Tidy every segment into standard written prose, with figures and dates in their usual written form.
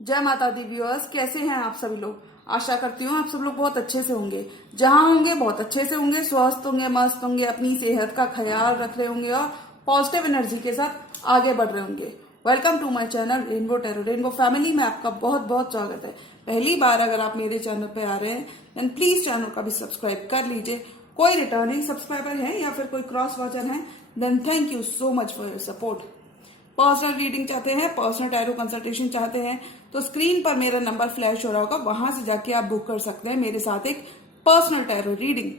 जय माता the viewers, कैसे हैं आप सभी लोग। आशा करती हूँ आप सब लोग बहुत अच्छे से होंगे। जहां होंगे बहुत अच्छे से होंगे, स्वस्थ होंगे, मस्त होंगे, अपनी सेहत का ख्याल रख रहे होंगे और पॉजिटिव एनर्जी के साथ आगे बढ़ रहे होंगे। Welcome to my channel rainbow tarot. Rainbow family में आपका बहुत बहुत स्वागत है। पहली बार अगर आप मेरे चैनल पे आ रहे हैं देन प्लीज चैनल का भी सब्सक्राइब कर लीजिए। कोई रिटर्निंग सब्सक्राइबर है या फिर कोई क्रॉस वॉचर है then thank you so much for your support. Personal reading चाहते हैं, पर्सनल टैरो कंसल्टेशन चाहते हैं तो स्क्रीन पर मेरा नंबर फ्लैश हो रहा होगा, वहां से जाके आप बुक कर सकते हैं मेरे साथ एक पर्सनल टैरो रीडिंग।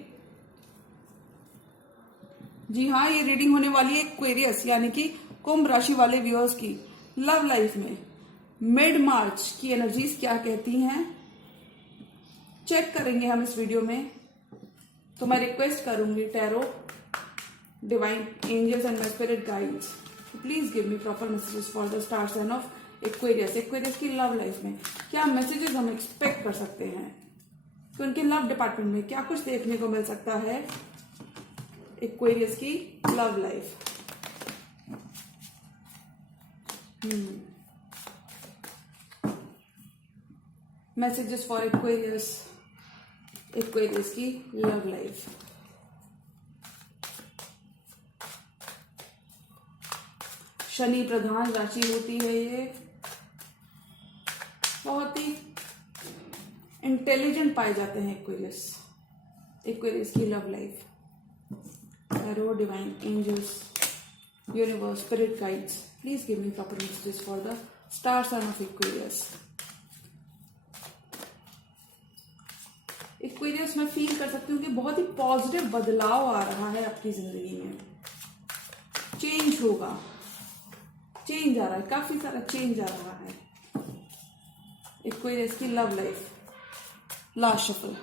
जी हाँ, ये रीडिंग होने वाली है एक्वेरियस यानी कि कुंभ राशि वाले व्यूअर्स की लव लाइफ में मिड मार्च की एनर्जीज क्या कहती हैं चेक करेंगे हम इस वीडियो में। तो मैं रिक्वेस्ट करूंगी tarot divine angels and my spirit guides please give me proper messages for the star sign of Aquarius. Aquarius की लव लाइफ में क्या मैसेजेस हम एक्सपेक्ट कर सकते हैं, तो उनके लव डिपार्टमेंट में क्या कुछ देखने को मिल सकता है एक्वेरियस की love life. Messages for Aquarius, Aquarius की लव लाइफ। शनि प्रधान राशि होती है ये, बहुत ही इंटेलिजेंट पाए जाते हैं एक्वेरियस। एक्वेरियस की love life, tarot divine angels universe spirit guides please give me proper messages for the star sign of Aquarius. Aquarius में फील कर सकती हूँ कि बहुत ही पॉजिटिव बदलाव आ रहा है आपकी जिंदगी में। चेंज होगा, चेंज आ रहा है, काफी सारा चेंज आ रहा है एक्वेरियस की love life. Last shuffle,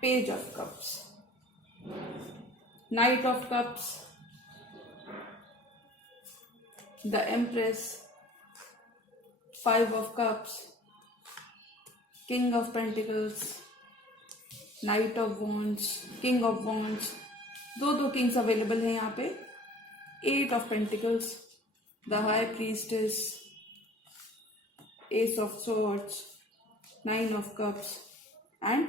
page of cups, night of cups, the empress, 5 of cups, king of pentacles, night of wands, king of wands, दो किंग्स अवेलेबल हैं यहाँ पे, 8 of pentacles, the high priestess, S of swords, 9 of cups and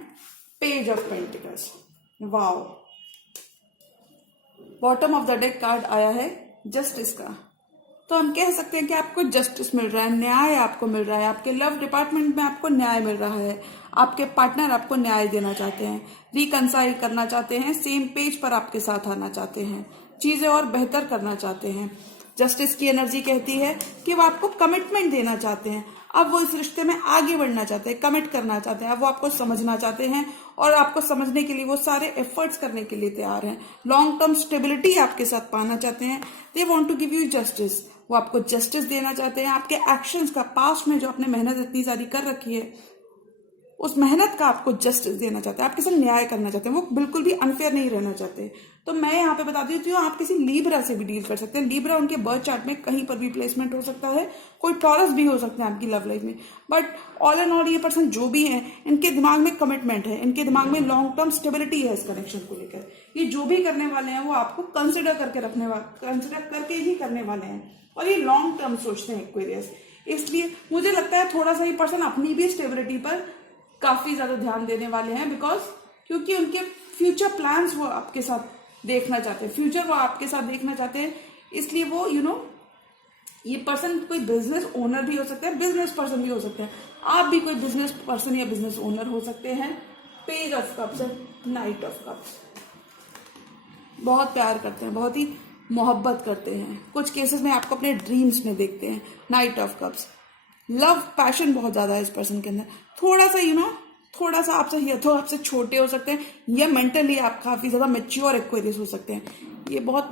page of pentacles. Wow, bottom of the deck card आया है justice का। तो हम कह सकते हैं कि आपको जस्टिस मिल रहा है, न्याय आपको मिल रहा है, आपके लव डिपार्टमेंट में आपको न्याय मिल रहा है, आपके पार्टनर आपको न्याय देना चाहते हैं, रिकंसाइल करना चाहते हैं, सेम पेज पर आपके साथ आना चाहते हैं, चीजें और बेहतर करना चाहते हैं। जस्टिस की एनर्जी कहती है कि वो आपको कमिटमेंट देना चाहते हैं, अब वो इस रिश्ते में आगे बढ़ना चाहते हैं, कमिट करना चाहते हैं, अब वो आपको समझना चाहते हैं और आपको समझने के लिए वो सारे एफर्ट्स करने के लिए तैयार हैं। लॉन्ग टर्म स्टेबिलिटी आपके साथ पाना चाहते हैं। They want to give you justice, वो आपको जस्टिस देना चाहते हैं। आपके एक्शंस का, पास्ट में जो आपने मेहनत इतनी सारी कर रखी है उस मेहनत का आपको जस्टिस देना चाहते हैं, आपके साथ न्याय करना चाहते हैं, वो बिल्कुल भी अनफेयर नहीं रहना चाहते। तो मैं यहाँ पे बता देती हूँ आप किसी लीब्रा से भी डील कर सकते हैं। लीब्रा उनके बर्थ चार्ट में कहीं पर भी प्लेसमेंट हो सकता है, कोई टॉरस भी हो सकते हैं आपकी लव लाइफ में। बट ऑल एंड ऑल ये पर्सन जो भी है इनके दिमाग में कमिटमेंट है, इनके दिमाग में लॉन्ग टर्म स्टेबिलिटी है इस कनेक्शन को लेकर। ये जो भी करने वाले हैं वो आपको कंसिडर करके ही करने वाले हैं और ये लॉन्ग टर्म सोचते हैं एक्वेरियस। इसलिए मुझे लगता है थोड़ा सा ये पर्सन अपनी भी स्टेबिलिटी पर काफी ज्यादा ध्यान देने वाले हैं, बिकॉज क्योंकि उनके फ्यूचर प्लान्स वो आपके साथ देखना चाहते हैं, फ्यूचर वो आपके साथ देखना चाहते हैं। इसलिए वो ये पर्सन कोई बिजनेस ओनर भी हो सकता है, बिजनेस पर्सन भी हो सकते हैं, आप भी कोई बिजनेस पर्सन या बिजनेस ओनर हो सकते हैं। Page of cups and night of cups, बहुत प्यार करते हैं, बहुत ही मोहब्बत करते हैं, कुछ केसेस में आपको अपने ड्रीम्स में देखते हैं। Night of cups, love passion बहुत ज्यादा है इस पर्सन के अंदर। थोड़ा सा थोड़ा सा आपसे छोटे हो सकते हैं या मेंटली आप काफी ज्यादा मैच्योर एक्वेरियस हो सकते हैं। ये बहुत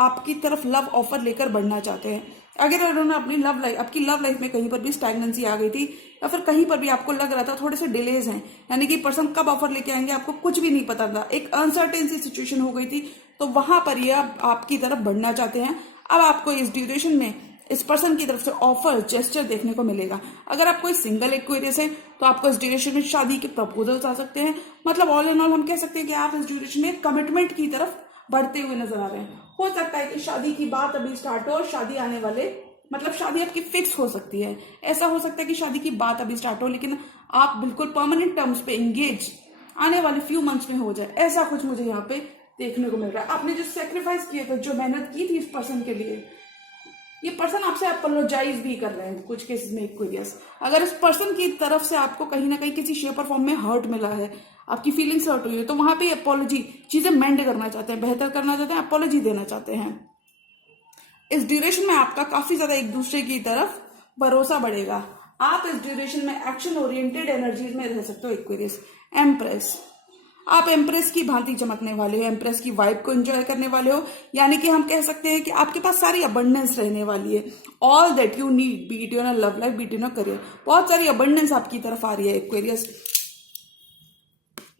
आपकी तरफ लव ऑफर लेकर बढ़ना चाहते हैं। अगर उन्होंने आपकी लव लाइफ में कहीं पर भी स्टैग्नेंसी आ गई थी या फिर कहीं पर भी आपको लग रहा था थोड़े से डिलेज हैं, यानी कि पर्सन कब ऑफर लेके आएंगे आपको कुछ भी नहीं पता था, एक अनसर्टेन सी सिचुएशन हो गई थी, तो वहां पर ये आपकी तरफ बढ़ना चाहते हैं। अब आपको इस ड्यूरेशन में इस पर्सन की तरफ से ऑफर जेस्चर देखने को मिलेगा। अगर आप कोई सिंगल एक्वेरियस है तो आपको इस ड्यूरेशन में शादी के प्रपोजल्स आ सकते हैं। मतलब ऑल एंड ऑल हम कह सकते हैं कि आप इस ड्यूरेशन में कमिटमेंट की तरफ बढ़ते हुए नजर आ रहे हैं। हो सकता है कि शादी की बात अभी स्टार्ट हो और शादी आने वाले, मतलब शादी आपकी फिक्स हो सकती है। ऐसा हो सकता है कि शादी की बात अभी स्टार्ट हो लेकिन आप बिल्कुल परमानेंट टर्म्स पे एंगेज आने वाले फ्यू मंथ्स में हो जाए, ऐसा कुछ मुझे यहाँ पे देखने को मिल रहा है। आपने जो सेक्रीफाइस किए थे, जो मेहनत की थी इस पर्सन के लिए, ये पर्सन आपसे अपोलोजाइज भी कर रहे हैं कुछ केसेस में एक्वेरियस। अगर इस पर्सन की तरफ से आपको कहीं ना कहीं किसी शेप और फॉर्म में हर्ट मिला है, आपकी फीलिंग्स हर्ट हुई है, तो वहां पे अपोलॉजी, चीजें मेंड करना चाहते हैं, बेहतर करना चाहते हैं, अपोलॉजी देना चाहते हैं। इस ड्यूरेशन में आपका काफी ज्यादा एक दूसरे की तरफ भरोसा बढ़ेगा। आप इस ड्यूरेशन में एक्शन ओरिएंटेड एनर्जीज में रह सकते हो एक्वेरियस। एम्प्रेस, आप एम्प्रेस की भांति चमकने वाले हो, एम्प्रेस की वाइब को एंजॉय करने वाले हो, यानी कि हम कह सकते हैं कि आपके पास सारी अबंडेंस रहने वाली है। All that you need, B it your love life, B it your career, बहुत सारी अबंडेंस आपकी तरफ आ रही है एक्वेरियस।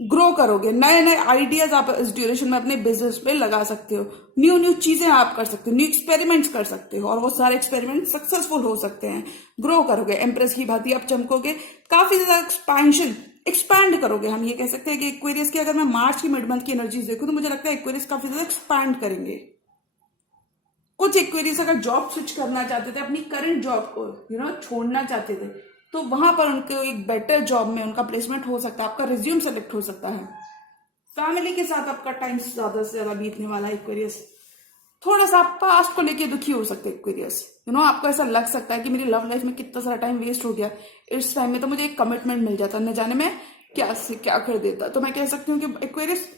ग्रो करोगे, नए नए आइडियाज आप इस ड्यूरेशन में अपने बिजनेस पे लगा सकते हो, न्यू न्यू चीजें आप कर सकते हो, न्यू एक्सपेरिमेंट्स कर सकते हो और वो सारे एक्सपेरिमेंट सक्सेसफुल हो सकते हैं। ग्रो करोगे, एम्प्रेस की भांति आप चमकोगे, काफी ज्यादा एक्सपैंड करोगे। हम ये कह सकते हैं कि एक्वेरियस की अगर मैं मार्च की मिड मंथ की एनर्जीज देखूं तो मुझे लगता है एक्वेरियस काफी ज्यादा एक्सपैंड करेंगे। कुछ एक्वेरियस अगर जॉब स्विच करना चाहते थे, अपनी करंट जॉब को छोड़ना चाहते थे, तो वहां पर उनको एक बेटर जॉब में उनका प्लेसमेंट हो सकता है, आपका रिज्यूम सेलेक्ट हो सकता है। फैमिली के साथ आपका टाइम ज्यादा से ज्यादा बीतने वाला है एक्वेरियस। थोड़ा सा आप पास्ट को लेके दुखी हो सकते हैं एक्वेरियस। आपको ऐसा लग सकता है कि मेरी लव लाइफ में कितना सारा टाइम वेस्ट हो गया, इस टाइम में तो मुझे एक कमिटमेंट मिल जाता, न जाने में क्या से क्या कर देता। तो मैं कह सकती हूँ कि एक्वेरियस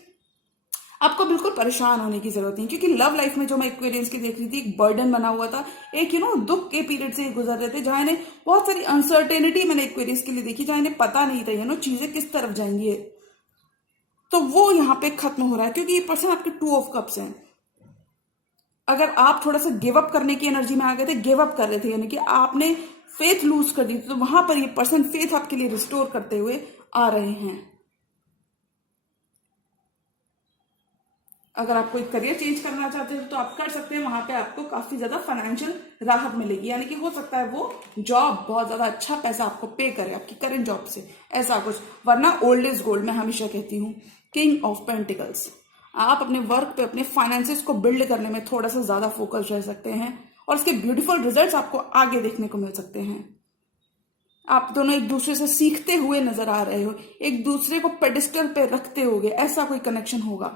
आपको बिल्कुल परेशान होने की जरूरत नहीं, क्योंकि लव लाइफ में जो मैं एक्वेरियंस की देख रही थी, एक बर्डन बना हुआ था, एक दुख के पीरियड से गुजर रहे थे, जहां इन्हें बहुत सारी अनसर्टेनिटी मैंने एक्वेरियंस के लिए देखी, जहां इन्हें पता नहीं था चीजें किस तरफ जाएंगी। तो वो यहाँ पे खत्म हो रहा है, क्योंकि ये पर्सन आपके 2 ऑफ कप्स हैं। अगर आप थोड़ा सा गिव अप करने की एनर्जी में आ गए थे, गिव अप कर रहे थे, यानी कि आपने फेथ लूज कर दी थी, तो वहां पर ये पर्सन फेथ आपके लिए रिस्टोर करते हुए आ रहे हैं। अगर आप कोई करियर चेंज करना चाहते हो तो आप कर सकते हैं, वहां पे आपको काफी ज्यादा फाइनेंशियल राहत मिलेगी, यानी कि हो सकता है वो जॉब बहुत ज्यादा अच्छा पैसा आपको पे करे आपकी करंट जॉब से, ऐसा कुछ। वरना ओल्ड इज गोल्ड, मैं हमेशा कहती हूँ। किंग ऑफ पेंटिकल्स, आप अपने वर्क पे, अपने फाइनेंसेस को बिल्ड करने में थोड़ा सा ज्यादा फोकस रह सकते हैं और उसके ब्यूटीफुल रिजल्ट्स आपको आगे देखने को मिल सकते हैं। आप दोनों एक दूसरे से सीखते हुए नजर आ रहे हो, एक दूसरे को पेडिस्टल पे रखते होगे, ऐसा कोई कनेक्शन होगा।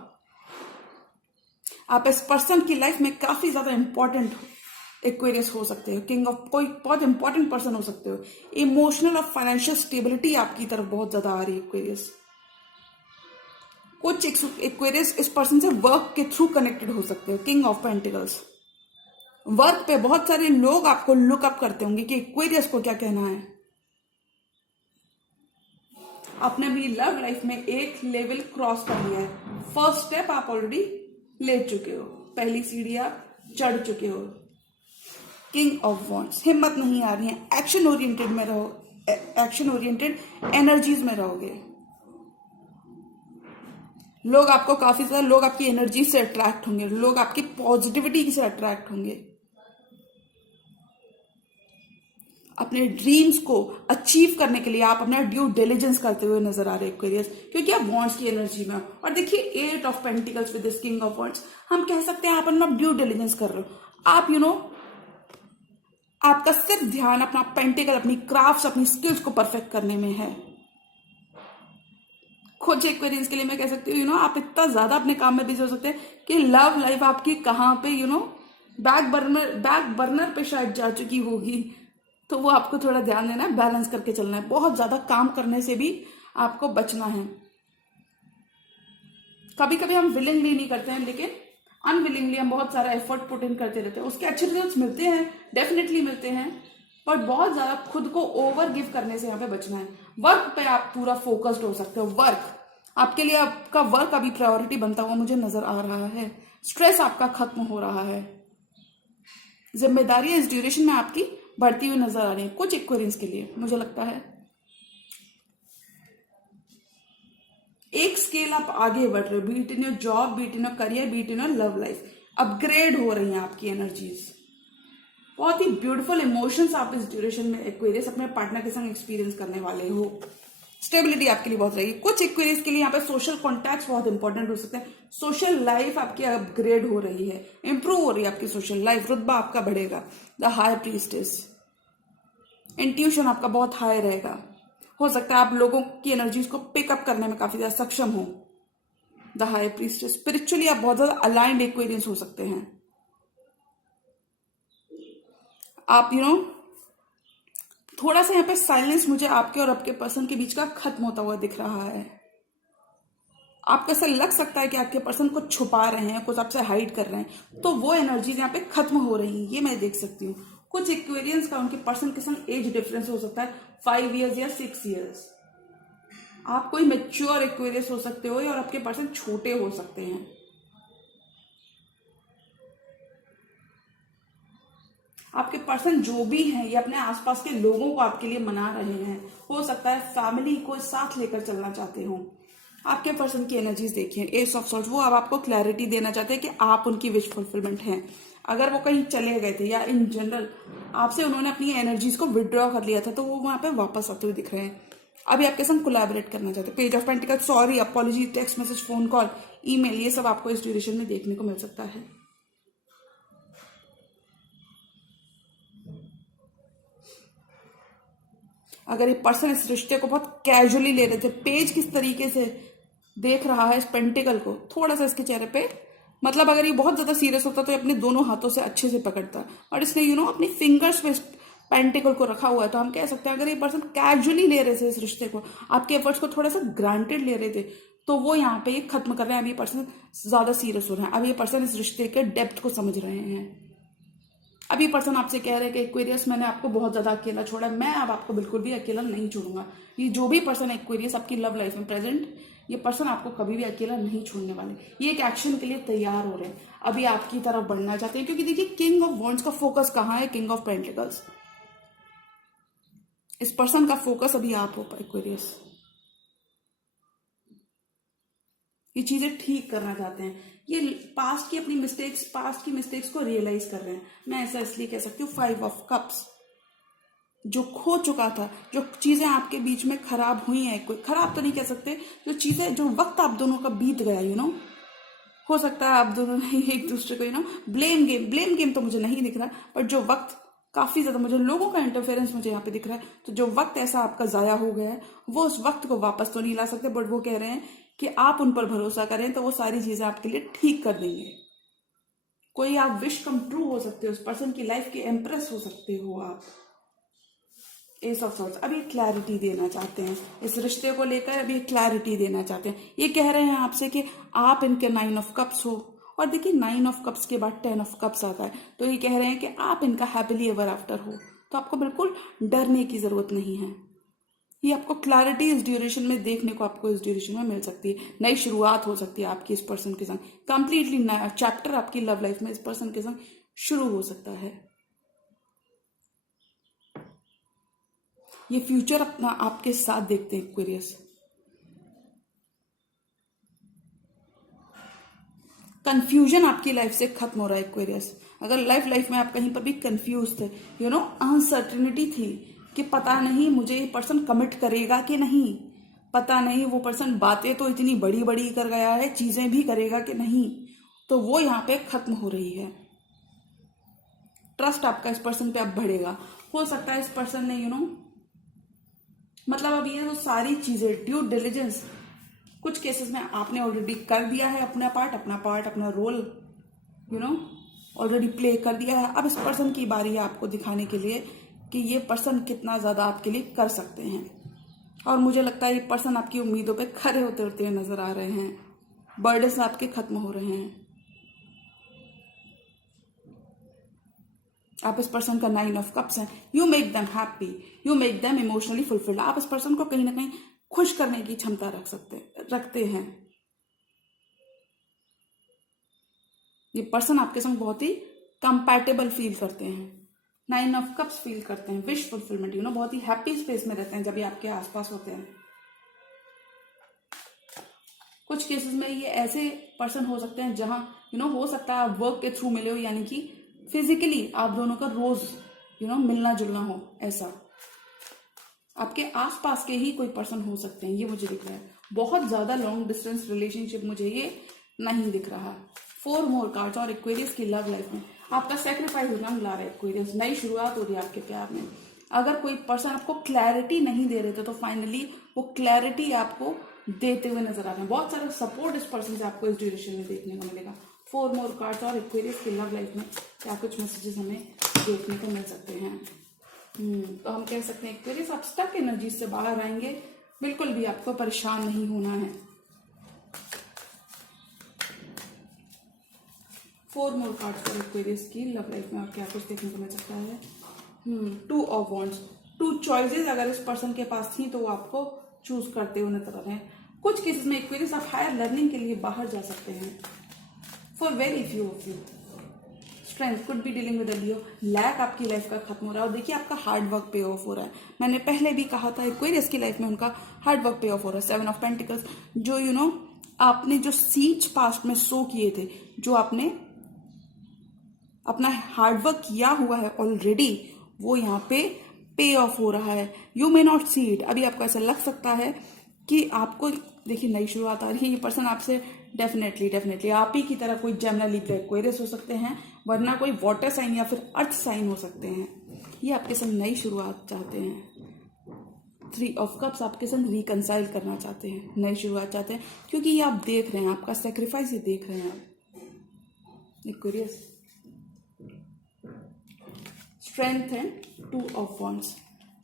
आप इस पर्सन की लाइफ में काफी ज्यादा इंपॉर्टेंट एक्वेरियस हो सकते हो, किंग ऑफ कोई बहुत इंपॉर्टेंट पर्सन हो सकते हो। इमोशनल और फाइनेंशियल स्टेबिलिटी आपकी तरफ बहुत ज्यादा आ रही है एक्वेरियस। कुछ एक्वेरियस इस पर्सन से वर्क के थ्रू कनेक्टेड हो सकते हो, किंग ऑफ पेंटिकल्स। वर्क पे बहुत सारे लोग आपको लुक अप करते होंगे कि एक्वेरियस को क्या कहना है। आपने अपनी लव लाइफ में एक लेवल क्रॉस कर लिया है, फर्स्ट स्टेप आप ऑलरेडी ले चुके हो, पहली सीढ़ी आप चढ़ चुके हो। किंग ऑफ वॉन्ड्स, हिम्मत नहीं आ रही है, एक्शन ओरिएंटेड में रहो, एक्शन ओरिएंटेड एनर्जीज में रहोगे। लोग आपको काफी ज्यादा, लोग आपकी एनर्जी से अट्रैक्ट होंगे, लोग आपकी पॉजिटिविटी से अट्रैक्ट होंगे। अपने ड्रीम्स को अचीव करने के लिए आप अपना ड्यू डिलिजेंस करते हुए नजर आ रहे हैं एक्वेरियस, क्योंकि आप वॉन्ड्स की एनर्जी में हो। और देखिए 8 of pentacles with this king of wands, हम कह सकते हैं आप अपना ड्यू डिलिजेंस कर रहे हो। आप आपका सिर्फ ध्यान अपना पेंटिकल, अपनी क्राफ्ट्स, अपनी स्किल्स को परफेक्ट करने में है। खुद एक्वेरियंस के लिए मैं कह सकती हूँ आप इतना ज्यादा अपने काम में बिजी हो सकते हैं कि लव लाइफ आपकी कहाँ पे बैक बर्नर पे शायद जा चुकी होगी। तो वो आपको थोड़ा ध्यान देना है, बैलेंस करके चलना है। बहुत ज्यादा काम करने से भी आपको बचना है। कभी कभी हम विलिंगली नहीं करते हैं, लेकिन अनविलिंगली हम बहुत सारा एफर्ट पुट इन करते रहते हैं, उसके अच्छे रिजल्ट्स मिलते हैं, डेफिनेटली मिलते हैं, पर बहुत ज्यादा खुद को ओवर गिव करने से यहाँ पे बचना है। वर्क पे आप पूरा फोकस्ड हो सकते हो। वर्क आपके लिए, आपका वर्क अभी प्रायोरिटी बनता हुआ मुझे नजर आ रहा है। स्ट्रेस आपका खत्म हो रहा है, जिम्मेदारियां इस ड्यूरेशन में आपकी बढ़ती हुई नजर आ रही है कुछ एक्वेरियंस के लिए। मुझे लगता है एक स्केल आप आगे बढ़ रहे हो, be it in your job, be it in your career, be it in your love life. Upgrade हो रही हैं आपकी एनर्जीज। बहुत ही ब्यूटीफुल इमोशंस आप इस ड्यूरेशन में एक्वेरियस अपने पार्टनर के संग एक्सपीरियंस करने वाले हो। स्टेबिलिटी आपके लिए बहुत रहेगी। कुछ इक्वेरीज के लिए यहाँ पे सोशल कॉन्टैक्ट बहुत इंपॉर्टेंट हो सकते हैं। सोशल लाइफ आपकी अपग्रेड हो रही है, इंप्रूव हो रही है आपकी सोशल लाइफ, रुतबा आपका बढ़ेगा। द हाई प्रीस्टेस, इंट्यूशन आपका बहुत हाई रहेगा। हो सकता है आप लोगों की एनर्जीज को पिकअप करने में काफी ज्यादा सक्षम हो। द हाई प्रीस्टेस, स्पिरिचुअली आप बहुत ज्यादा अलाइंड एक्वेरियंस हो सकते हैं। आप थोड़ा सा यहाँ पे साइलेंस मुझे आपके और आपके पर्सन के बीच का खत्म होता हुआ दिख रहा है। आपको ऐसा लग सकता है कि आपके पर्सन को छुपा रहे हैं, कुछ आपसे हाइड कर रहे हैं, तो वो एनर्जीज यहाँ पे खत्म हो रही है, ये मैं देख सकती हूँ। कुछ एक्वेरियंस का उनके पर्सन के संग एज डिफरेंस हो सकता है 5 ईयर्स या 6 ईयर्स। आप कोई मेच्योर एक्वेरियस हो सकते हो और आपके पर्सन छोटे हो सकते हैं। आपके पर्सन जो भी हैं ये अपने आसपास के लोगों को आपके लिए मना रहे हैं। हो सकता है फैमिली को साथ लेकर चलना चाहते हो। आपके पर्सन की एनर्जीज देखिए, एस ऑफ सॉर्ड्स, वो अब आपको क्लैरिटी देना चाहते हैं कि आप उनकी विश फुलफिलमेंट हैं। अगर वो कहीं चले गए थे या इन जनरल आपसे उन्होंने अपनी एनर्जीज को विड्रॉ कर लिया था, तो वो वहां पे वापस आते हुए दिख रहे हैं। अभी आपके संग कोलैबोरेट करना चाहते हैं। Page of pentacles, sorry, apology, text message, phone call, email, ये सब आपको इस ड्यूरेशन में देखने को मिल सकता है। अगर ये पर्सन इस रिश्ते को बहुत कैजुअली ले रहे थे, पेज किस तरीके से देख रहा है इस पेंटिकल को, थोड़ा सा इसके चेहरे पे, मतलब अगर ये बहुत ज्यादा सीरियस होता तो ये अपने दोनों हाथों से अच्छे से पकड़ता, और इसने अपनी फिंगर्स पे पेंटिकल को रखा हुआ है। तो हम कह सकते हैं अगर ये पर्सन कैजुअली ले रहे थे इस रिश्ते को, आपके एफर्ट्स को थोड़ा सा ग्रांटेड ले रहे थे, तो वो यहाँ पे ये खत्म कर रहे हैं। अभी ये पर्सन ज्यादा सीरियस हो रहे हैं। अब ये पर्सन इस रिश्ते के डेप्थ को समझ रहे हैं। अभी पर्सन आपसे कह रहे हैं कि एक्वेरियस, मैंने आपको बहुत ज्यादा अकेला छोड़ा, मैं अब आपको बिल्कुल भी अकेला नहीं छोड़ूंगा। ये जो भी पर्सन एक्वेरियस आपकी लव लाइफ में प्रेजेंट, ये पर्सन आपको कभी भी अकेला नहीं छोड़ने वाले। ये एक एक्शन के लिए तैयार हो रहे हैं, अभी आपकी तरफ बढ़ना चाहते हैं। क्योंकि देखिए किंग ऑफ वॉन्ड्स का फोकस कहाँ है, किंग ऑफ पेंटिकल्स। इस पर्सन का फोकस अभी आप हो एक्वेरियस। ये चीजें ठीक करना चाहते हैं। ये पास्ट की मिस्टेक्स को रियलाइज कर रहे हैं। मैं ऐसा इसलिए कह सकती हूँ, 5 ऑफ कप्स, जो खो चुका था, जो चीजें आपके बीच में खराब हुई हैं, कोई खराब तो नहीं कह सकते, जो चीजें, जो वक्त आप दोनों का बीत गया, हो सकता है आप दोनों ने एक दूसरे को ब्लेम गेम तो मुझे नहीं दिख रहा, बट जो वक्त काफी ज्यादा मुझे लोगों का इंटरफेरेंस मुझे यहाँ पे दिख रहा है। तो जो वक्त ऐसा आपका जाया हो गया है, वो उस वक्त को वापस तो नहीं ला सकते, बट वो कह रहे हैं कि आप उन पर भरोसा करें तो वो सारी चीजें आपके लिए ठीक कर देंगे। कोई आप विश कम ट्रू हो सकते हो, उस पर्सन की लाइफ के एम्प्रेस हो सकते हो आप। एस ऑफ सॉर्ड्स, अभी क्लैरिटी देना चाहते हैं इस रिश्ते को लेकर, अभी क्लैरिटी देना चाहते हैं। ये कह रहे हैं आपसे कि आप इनके 9 ऑफ कप्स हो, और देखिए 9 ऑफ कप्स के बाद 10 ऑफ कप्स आता है, तो ये कह रहे हैं कि आप इनका हैप्पीली एवर आफ्टर हो। तो आपको बिल्कुल डरने की जरूरत नहीं है। ये आपको क्लैरिटी इस ड्यूरेशन में देखने को आपको इस ड्यूरेशन में मिल सकती है। नई शुरुआत हो सकती है आपकी इस पर्सन के संग, कंप्लीटली नया चैप्टर आपकी लव लाइफ में इस पर्सन के संग शुरू हो सकता है। ये फ्यूचर अपना आपके साथ देखते हैं एक्वेरियस। कंफ्यूजन आपकी लाइफ से खत्म हो रहा है एक्वेरियस। अगर लाइफ में आप कहीं पर भी कंफ्यूज थे, अनसर्टेनिटी थी कि पता नहीं मुझे ये पर्सन कमिट करेगा कि नहीं, पता नहीं वो पर्सन बातें तो इतनी बड़ी बड़ी कर गया है, चीजें भी करेगा कि नहीं, तो वो यहाँ पे खत्म हो रही है। ट्रस्ट आपका इस पर्सन पे अब बढ़ेगा। हो सकता है इस पर्सन ने मतलब अब ये वो सारी चीजें, ड्यू डिलिजेंस, कुछ केसेस में आपने ऑलरेडी कर दिया है अपना रोल ऑलरेडी प्ले कर दिया है। अब इस पर्सन की बारी है आपको दिखाने के लिए कि ये पर्सन कितना ज्यादा आपके लिए कर सकते हैं। और मुझे लगता है ये पर्सन आपकी उम्मीदों पे खरे होते होते नजर आ रहे हैं। बर्डन्स आपके खत्म हो रहे हैं। आप इस पर्सन का 9 ऑफ कप्स हैं। You make them happy, you make them emotionally fulfilled. आप इस पर्सन को कहीं ना कहीं खुश करने की क्षमता रखते हैं। ये पर्सन आपके संग बहुत ही कंपैटिबल फील करते हैं, 9 ऑफ कप्स फील करते हैं, विश फुलफिलमेंट, बहुत ही हैप्पी स्पेस में रहते हैं जब ये आपके आसपास होते हैं। कुछ केसेस में ये ऐसे पर्सन हो सकते हैं जहां हो सकता है आप वर्क के थ्रू मिले हो, यानी कि फिजिकली आप दोनों का रोज मिलना जुलना हो। ऐसा आपके आसपास के ही कोई पर्सन हो सकते हैं, ये मुझे दिख रहा है। बहुत ज्यादा लॉन्ग डिस्टेंस रिलेशनशिप मुझे ये नहीं दिख रहा। 4 मोर कार्ड्स और एक्वेरियस की लव लाइफ में आपका सेक्रीफाइस रंग ला रहा है। एक्वेरियस नई शुरुआत हो रही है आपके प्यार में। अगर कोई पर्सन आपको क्लैरिटी नहीं दे रहे थे तो फाइनली वो क्लैरिटी आपको देते हुए नजर आ रहे हैं। बहुत सारा सपोर्ट इस पर्सन से आपको इस ड्यूरेशन में देखने को मिलेगा। 4 मोर कार्ड्स और एक्वेरियस की लव लाइफ में क्या कुछ मैसेजेस हमें देखने को मिल सकते हैं। तो हम कह सकते हैं एक्वेरियस आप स्टक एनर्जी से बाहर आएंगे, बिल्कुल भी आपको परेशान नहीं होना है। 4 मोर कार्ड्स फॉर एक्वेरियस की लव लाइफ में और क्या कुछ देखने को मिल सकता है। 2 ऑफ वॉन्ड्स, 2 चॉइसेस अगर इस पर्सन के पास थी तो वो आपको चूज करते हुए नजर आ रहे हैं। कुछ केसेस में एक्वेरियस आप हायर लर्निंग के लिए बाहर जा सकते हैं। For very few of you strength could be dealing with Leo, lack आपकी लाइफ का खत्म हो रहा है। और देखिए आपका हार्ड वर्क पे ऑफ हो रहा है। मैंने पहले भी कहा था एक्वेरियस की लाइफ में उनका हार्ड वर्क पे ऑफ हो रहा है। 7 ऑफ पेंटिकल्स, जो आपने जो सीड्स पास्ट में सो किए थे, जो आपने अपना हार्डवर्क किया हुआ है ऑलरेडी, वो यहाँ पे ऑफ हो रहा है। You may not see it, अभी आपको ऐसा लग सकता है कि आपको देखिए नई शुरुआत आ रही है। ये पर्सन आपसे डेफिनेटली आप ही की तरह कोई जेमिनी, लिब्रा, एक्वेरियस हो सकते हैं, वरना कोई वाटर साइन या फिर अर्थ साइन हो सकते हैं। ये आपके संग नई शुरुआत चाहते हैं। 3 ऑफ कप्स आपके संग रिकंसाइल करना चाहते हैं, नई शुरुआत चाहते हैं, क्योंकि ये आप देख रहे हैं, आपका सेक्रीफाइस ये देख रहे हैं आप एक्वेरियस। स्ट्रेंथ है 2 ऑफ वॉन्ड्स,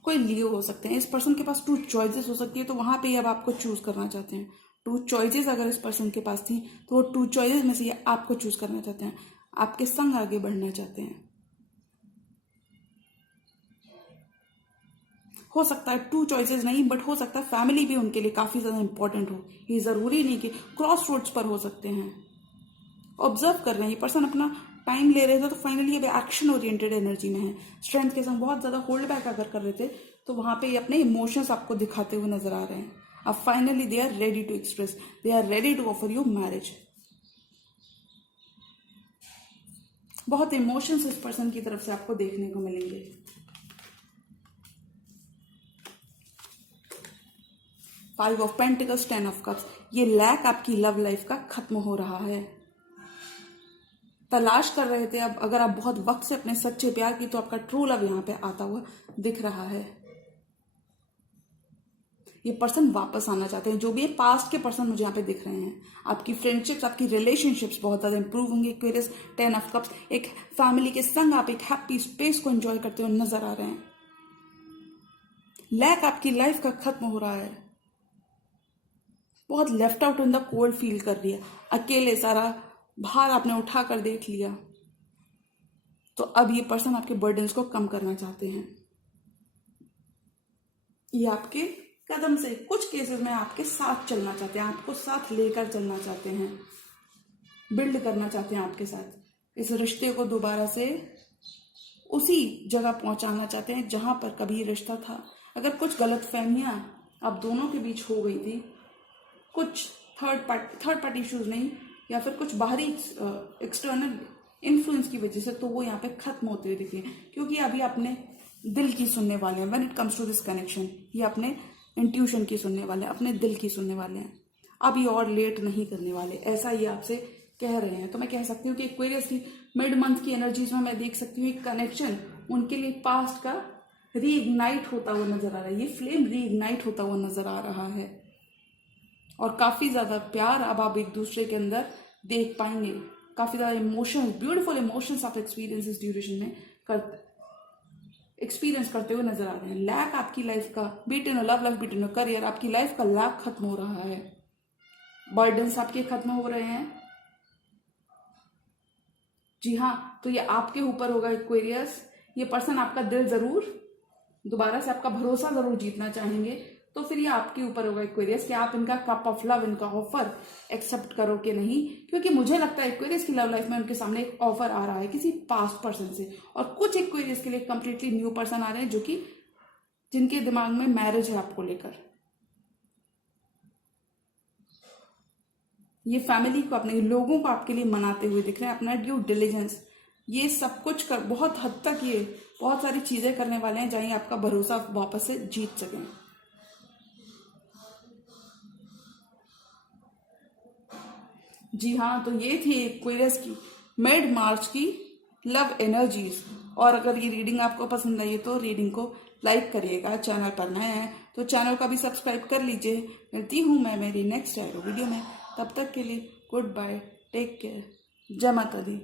कोई लियो हो सकते हैं। इस पर्सन के पास 2 चॉइसेस हो सकती है, तो वहां पे अब आपको चूज करना चाहते हैं। 2 चॉइसेस अगर इस पर्सन के पास थी तो वो 2 चॉइसेस में से ये आपको चूज करना चाहते हैं, आपके संग आगे बढ़ना चाहते हैं। हो सकता है 2 चॉइसेस नहीं, बट हो सकता है फैमिली भी उनके लिए काफी ज्यादा इंपॉर्टेंट हो। ये जरूरी नहीं कि क्रॉस रोड्स पर हो सकते हैं। ऑब्जर्व कर रहे हैं ये पर्सन, अपना टाइम ले रहे थे तो फाइनली अभी एक्शन ओरिएंटेड एनर्जी में है। स्ट्रेंथ के संग बहुत ज्यादा होल्ड बैक अगर कर रहे थे तो वहां पे ये अपने इमोशंस आपको दिखाते हुए नजर आ रहे हैं। अब finally they are ready to express, they are ready to offer you marriage. बहुत इमोशंस इस पर्सन की तरफ से आपको देखने को मिलेंगे। Five of pentacles, 10 of cups, ये लैक आपकी लव लाइफ का खत्म हो रहा है। तलाश कर रहे थे, अब अगर आप बहुत वक्त से अपने सच्चे प्यार की, तो आपका ट्रू लव यहाँ पे आता हुआ दिख रहा है। ये पर्सन वापस आना चाहते हैं, जो भी है पास्ट के पर्सन मुझे यहाँ पे दिख रहे हैं। आपकी फ्रेंडशिप्स, आपकी रिलेशनशिप्स बहुत ज्यादा इंप्रूव होंगे। एक्वेरियस 10 ऑफ कप्स, एक फैमिली के संग आप एक हैप्पी स्पेस को एंजॉय करते हुए नजर आ रहे हैं। लैक आपकी लाइफ का खत्म हो रहा है। बहुत left out in the cold feel कर रही है, अकेले सारा भार आपने उठा कर देख लिया। तो अब ये पर्सन आपके बर्डन्स को कम करना चाहते हैं। ये आपके कदम से कुछ केसेस में आपके साथ चलना चाहते हैं, आपको साथ लेकर चलना चाहते हैं, बिल्ड करना चाहते हैं आपके साथ। इस रिश्ते को दोबारा से उसी जगह पहुंचाना चाहते हैं जहां पर कभी रिश्ता था। अगर कुछ गलतफहमियां आप दोनों के बीच हो गई थी, कुछ थर्ड पार्टी इश्यूज नहीं, या फिर कुछ बाहरी एक्सटर्नल इन्फ्लुएंस की वजह से, तो वो यहाँ पे खत्म होते हुए दिखे। क्योंकि अभी अपने दिल की सुनने वाले हैं। When it comes to this connection, ये अपने इंट्यूशन की सुनने वाले हैं, अपने दिल की सुनने वाले हैं। अब ये और लेट नहीं करने वाले, ऐसा ये आपसे कह रहे हैं। तो मैं कह सकती हूँ कि एक्वेरियस की मिड मंथ की एनर्जीज में मैं देख सकती हूँ एक कनेक्शन उनके लिए पास्ट का रीइग्नाइट होता हुआ नजर आ रहा है। ये फ्लेम रीइग्नाइट होता हुआ नजर आ रहा है, और काफी ज्यादा प्यार अब आप एक दूसरे के अंदर देख पाएंगे। काफी ज्यादा इमोशंस, ब्यूटीफुल इमोशंस आप एक्सपीरियंस इस ड्यूरेशन में एक्सपीरियंस करते हुए नजर आ रहे हैं। लैक आपकी लाइफ का, be it in love, love be it in career, आपकी लाइफ का लैक खत्म हो रहा है। बर्डन्स आपके खत्म हो रहे हैं। जी हाँ, तो ये आपके ऊपर होगा एक्वेरियस। ये पर्सन आपका दिल जरूर दोबारा से, आपका भरोसा जरूर जीतना चाहेंगे। तो फिर ये आपके ऊपर होगा एक्वेरियस कि आप इनका कप ऑफ लव, इनका ऑफर एक्सेप्ट करो कि नहीं। क्योंकि मुझे लगता है एक्वेरियस की लव लाइफ में उनके सामने एक ऑफर आ रहा है किसी पास्ट पर्सन से, और कुछ एक्वेरियस के लिए कंप्लीटली न्यू पर्सन आ रहे हैं, जो कि जिनके दिमाग में मैरिज है आपको लेकर। ये फैमिली को, अपने लोगों को आपके लिए मनाते हुए दिख रहे हैं, अपना ड्यू डिलीजेंस, ये सब कुछ कर बहुत हद तक ये बहुत सारी चीजें करने वाले हैं जहाँ आपका भरोसा वापस से जीत सकें। जी हाँ, तो ये थी एक्वेरियस की मिड मार्च की लव एनर्जीज। और अगर ये रीडिंग आपको पसंद आई है तो रीडिंग को लाइक करिएगा। चैनल पर नए हैं तो चैनल का भी सब्सक्राइब कर लीजिए। मिलती हूँ मैं मेरी नेक्स्ट वीडियो में, तब तक के लिए गुड बाय, टेक केयर, जय माता दी।